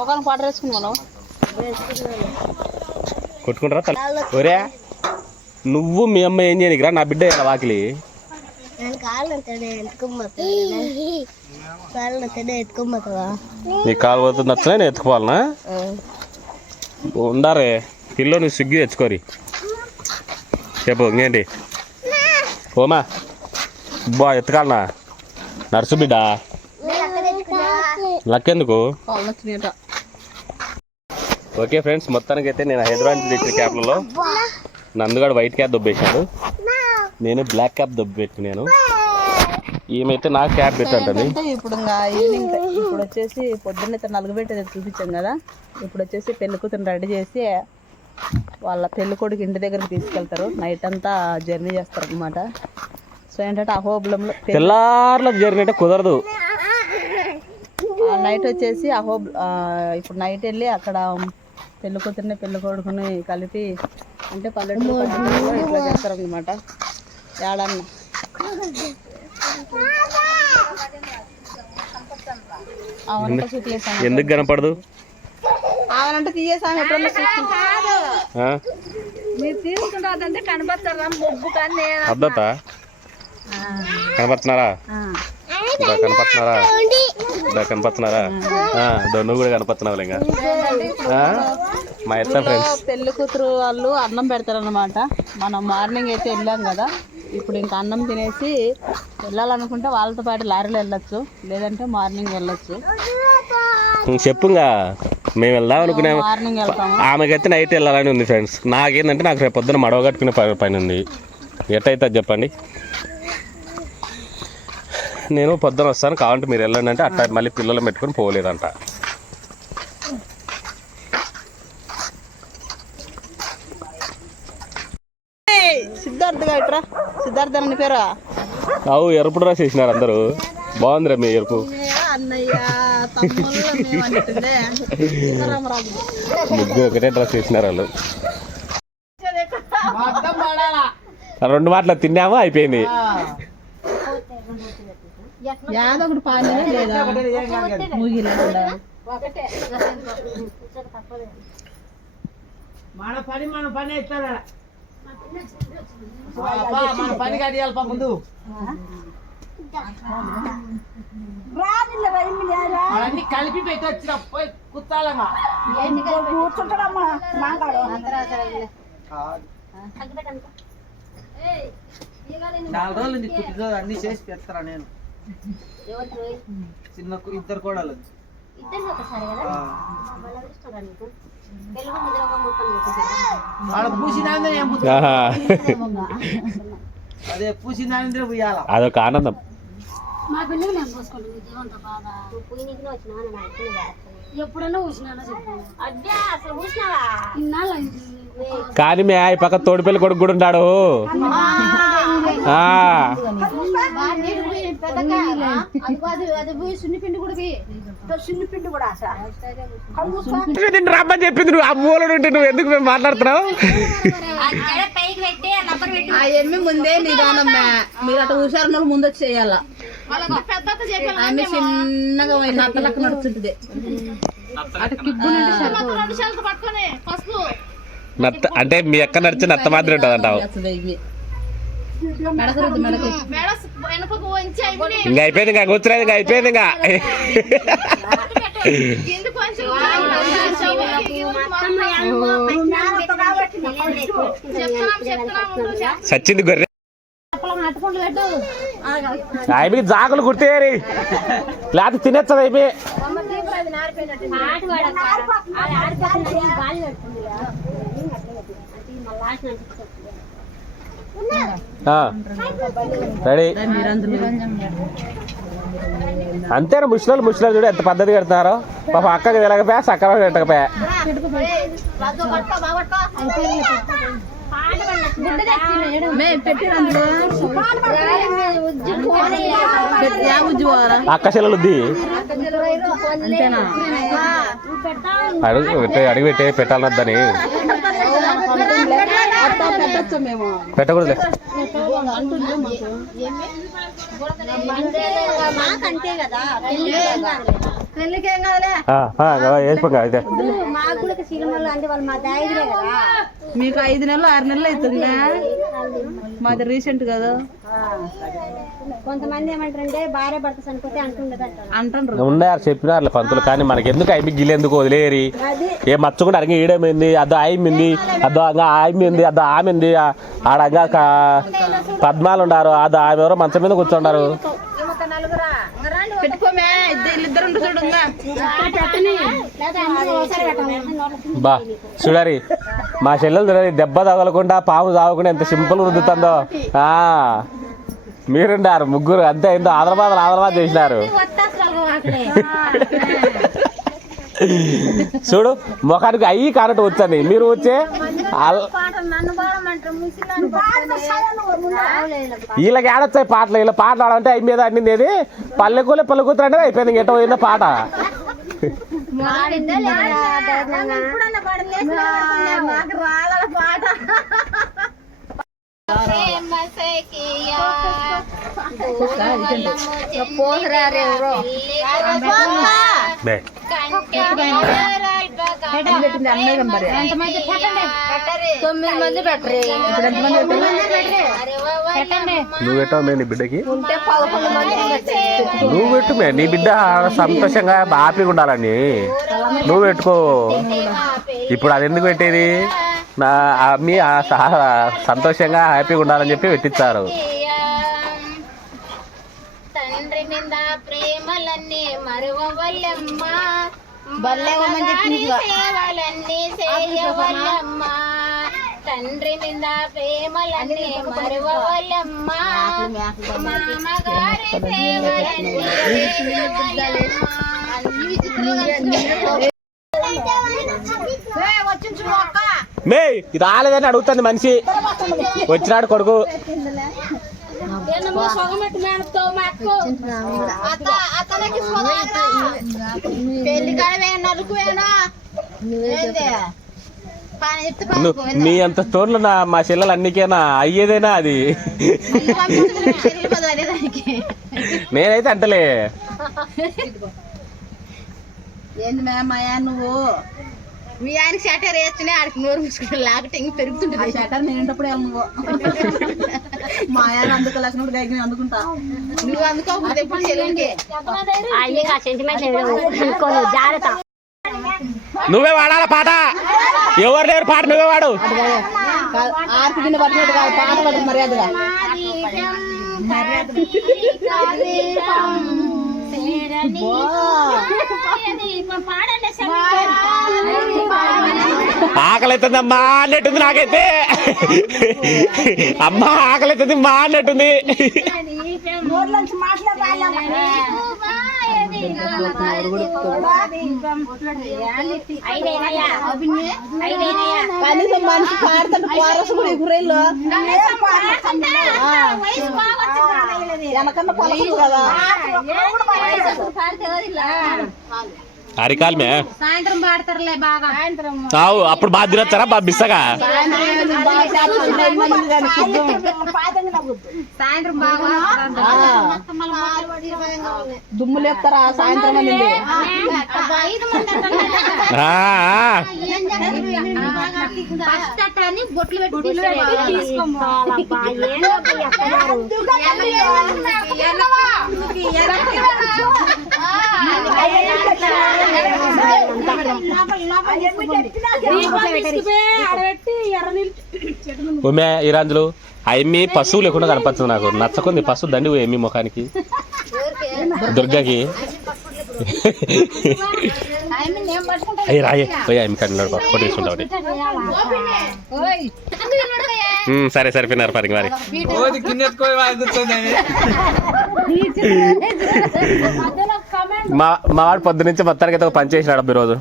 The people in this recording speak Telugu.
ఒక పాట వేసుకున్నాను కొట్టుకుంటారా ఒరే నువ్వు మీ అమ్మ ఏం చేయనికిరా నా బిడ్డ వాకిలి నీ కాలు పోతుంది నచ్చలే నేను ఎత్తుకోవాలనా ఉండారే పిల్లో నువ్వు స్విగ్గీ తెచ్చుకోరి చెప్పు ఇంకేంటి ఓమా బా ఎత్తుకాలనా నర్సు బిడ్డ లక్కెందుకు ఓకే ఫ్రెండ్స్ మొత్తానికి అయితే నేను హైదరాబాద్ నుంచి తెచ్చిన క్యాప్లలో నందుగాడు వైట్ క్యాప్ దొబ్బేశాడు నేను బ్లాక్ క్యాప్ దొబ్బెట్టినాను ఈమెయితే నాకు క్యాప్ పెట్టండి ఇప్పుడు ఈవినింగ్ ఇప్పుడు వచ్చేసి పొద్దున్నైతే నలుగు పెట్టేది చూపించాం కదా ఇప్పుడు వచ్చేసి పెళ్లి కూతురు రెడీ చేసి వాళ్ళ పెళ్లి కొడుకు ఇంటి దగ్గరికి తీసుకెళ్తారు నైట్ అంతా జర్నీ చేస్తారు అనమాట సో ఏంటంటే అహోబిలంలో తెల్లార్ల జర్నీ అంటే కుదరదు నైట్ వచ్చేసి ఇప్పుడు నైట్ వెళ్ళి అక్కడ పెళ్లి కూతుర్ని పెళ్లి కొడుకుని కలిపి అంటే పల్లెటూరు ఇట్లా చేస్తారు అనమాట ఏడన్నా ఎందుకు కనపడదు అవునంటే తీయేసాము ఎప్పుడన్నా మీరు తీసుకుంటారంటే కనపడతారా బొబ్బు కానీ అద్దత కనపడుతున్నారా కనపడుతున్నారా నువ్వు కూడా కనపడుతున్నావు ఇంకా మా ఇద్దరు ఫ్రెండ్స్ పెళ్లి కూతురు వాళ్ళు అన్నం పెడతారన్నమాట మనం మార్నింగ్ అయితే వెళ్ళాం కదా ఇప్పుడు ఇంకా అన్నం తినేసి వెళ్ళాలనుకుంటే వాళ్ళతో పాటు లారీలో వెళ్ళొచ్చు లేదంటే మార్నింగ్ వెళ్ళొచ్చు చెప్పుగా మేము వెళ్దాం అనుకున్నాము మార్నింగ్ వెళ్తాము ఆమెకైతే నైట్ వెళ్ళాలని ఉంది ఫ్రెండ్స్ నాకేంటంటే నాకు రేపు పొద్దున మడవ కట్టుకునే పైన ఉంది ఎట్టయితే చెప్పండి నేను పొద్దున వస్తాను కావాలంటే మీరు వెళ్ళండి అంటే అట్లా మళ్ళీ పిల్లలు పెట్టుకొని పోలేదంట సిద్ధార్థ అని పేరు అవు ఎరుపు డ్రెస్ వేసినారు అందరూ బాగుందిరా మీ ఎరుపు ముగ్గురు ఒకటే డ్రెస్ వేసినారు వాళ్ళు రెండు మాటలు తిన్నామా అయిపోయింది యాదొకటి పాలే లేదా మన పని అయిపోయారా మన పని కడియాలి ముందు అన్ని కలిపి పెట్టి వచ్చిన పోయి కూర్చాలమ్మా కూర్చుంటాడమ్మా చాలా రోజులు నీ పుట్టినరోజు అన్ని చేసి పెడతారా నేను చిన్న ఇద్దరు కూడా అదే పూసిందానంద్రే పోయాల అదొక ఆనందం ఎప్పుడైనా చూసినా కానీ మీ ఈ పక్క తోడిపల్లి కొడుకు కూడా ఉంటాడు రమ్మని చెప్పింది నువ్వు ఆ మూలడు ఉంటే నువ్వు ఎందుకు మేము మాట్లాడుతున్నావు అవన్నీ ముందే నిదానం మీరు అట్లా హుషారు ముందు వచ్చి చేయాలా ఆమె చిన్నగా నత్తలక్క నడుచుంటుంది నత్త అంటే మీ అక్క నడిచి నత్త మాదిరి ఉంటుంది అంటావు ఇంకా అయిపోయింది ఇంకా కూర్చునేది ఇంకా అయిపోయింది ఇంకా సచ్చింది గొర్రె అయిపోయి జాకులు కుట్టేరి లేకపోతే తినేస్తుంది అయిపోయి రెడీ అంతేనా ముసలాలు చూడు ఎంత పద్ధతి కడుతున్నారో పాప అక్కకి వెళ్ళకపోయా సక్కగా పెట్టకపోయా అక్క చెల్లెలుద్ది అడిగి పెట్టే పెట్టాలనొద్దని పెట్టకూడదులే పెళ్ళికేం కాదులే వేసిపోగా అయితే మాకు కూడా సినిమాలు అంటే వాళ్ళు మా దాయిలే కదా. మీకు 5 నెలలు 6 నెలలు అవుతుందా? మాది రీసెంట్ కదా. కొంతమంది ఏమంటారంటే భార్య భర్త చనిపోతే అంటుండదు అంటారు. ఉన్నారు చెప్పినారు పంతులు, కానీ మనకి ఎందుకు అవి గిల్లెందుకు వదిలేరి ఏ మచ్చకుండా అడిగి ఈడమైంది అదో ఆయిమింది అదో అంగా ఆయిమింది అదో ఆమెంది ఆడంగా పద్మాలు ఉండారు అదో ఆమె ఎవరో మంచం మీద కూర్చుంటారు. పెట్టుకోమే ఇద్దరు చూడుందా. బా చూడారి మా చెల్లెలు చూడాలి దెబ్బ తగలకుండా పాము తాగకుండా ఎంత సింపుల్ రుద్దుతుందో. మీరుండారు ముగ్గురు అంతే, ఎంతో ఆదరబాద్ చేసినారు. చూడు ముఖానికి అయ్యి కానట్టు వచ్చాను మీరు వచ్చే వీళ్ళకి ఆడొచ్చాయి పాటలు. వీళ్ళ పాటలు ఆడంటే అయి మీద అన్నింది ఏది పల్లెకూలే అంటే అయిపోయింది. ఎటో పోయిందో పాట. నువ్వు పెట్టావు నీ బిడ్డకి, నువ్వు పెట్టు నీ బిడ్డ సంతోషంగా హ్యాపీగా ఉండాలని నువ్వు పెట్టుకో. ఇప్పుడు అది ఎందుకు పెట్టేది? నా మీ సంతోషంగా హ్యాపీగా ఉండాలని చెప్పి పెట్టించారు. తండ్రి మీద ప్రేమలన్నీ మరువవల్లమ్మ, సేవలన్నీ చేయవల్లమ్మ. తండ్రి మీద ప్రేమలన్నీ మరువవల్లమ్మ, మామగారి సేవలన్నీ మే ఇది రాలేదని అడుగుతుంది మనిషి. వచ్చినాడు కొడుకు. నీ అంత స్టోన్లు మా చెల్లెలు అన్నికేనా అయ్యేదేనా అది? నేనైతే అంటలే. ఏంది మేమయ్యా నువ్వు మీ ఆయనకి షటర్ వేస్తేనే ఆడికి నోరు ముసుకుని లేకపోతే ఇంక పెరుగుతుంటుంది. షటర్ నేనేటప్పుడు నువ్వు మా ఆయన అందుకోలేసినప్పుడు గైకి అందుకుంటా. నువ్వు అందుకోకపోతే ఎప్పుడు చెల్లెలకి జాగ్రత్త. నువ్వే వాడాల పాట, ఎవరు లేరు పాట నువ్వే వాడు. ఆర్తి కింద పట్టినట్టు కాదు, పాట పడుతుంది మర్యాదగా. ఆకలి అవుతుంది అమ్మా అన్నట్టుంది నాకైతే. అమ్మ ఆకలి అవుతుంది మా అన్నట్టుంది. కనీసం మనిషి పాడుతుంటే పోరసు కూడా ఎగురేళ్ళు వెనకన్నా పొలసు కదా. అరికాలమే సాయంత్రం పాడతారులే బాగా. చావు అప్పుడు బాగా తినొచ్చారా బాగా బిස්සగా. సాయంత్రం బాగా దుమ్ము లేపుతారా సాయంత్రం అనేది. ఫస్ట్ అట్టని బొట్లు పెట్టి ఉమే ఈ రాంజులు అమ్మి పశువు లేకుండా కనపడుతుంది. నాకు నచ్చకుంది పశువు దండి ఏమి ముఖానికి దుర్గకి. అయ్యి రాయే పోయి అమ్మి కన్నా పట్టు తీసుకుంటావు. సరే సరిపోయినారు పరికి మరి. మా వాడు పొద్దు నుంచి మొత్తానికి అయితే ఒక పని చేసినాడు ఈరోజు.